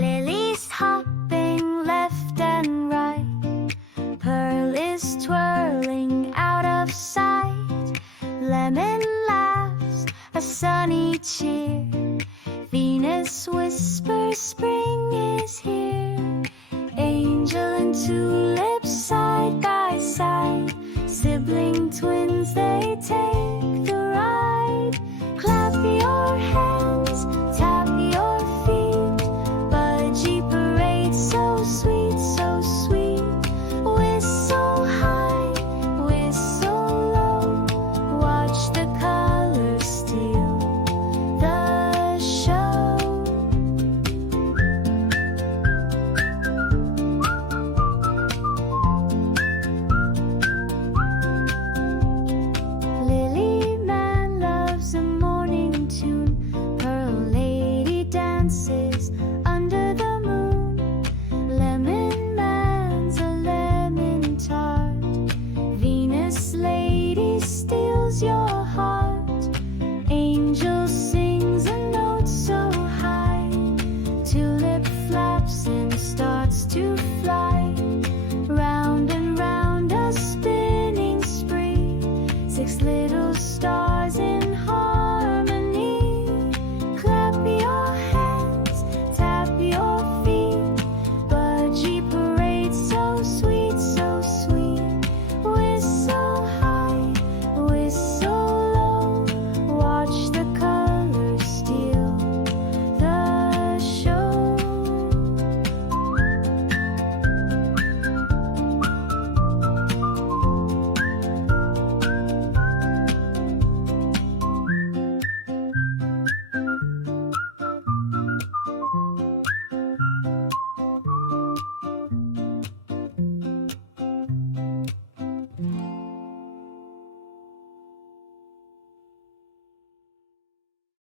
Lily's hopping left and right. Pearl is twirling out of sight. Lemon laughs a sunny cheer. Venus whispers spring is here. Angel and tulip side by side. Sibling twins they take.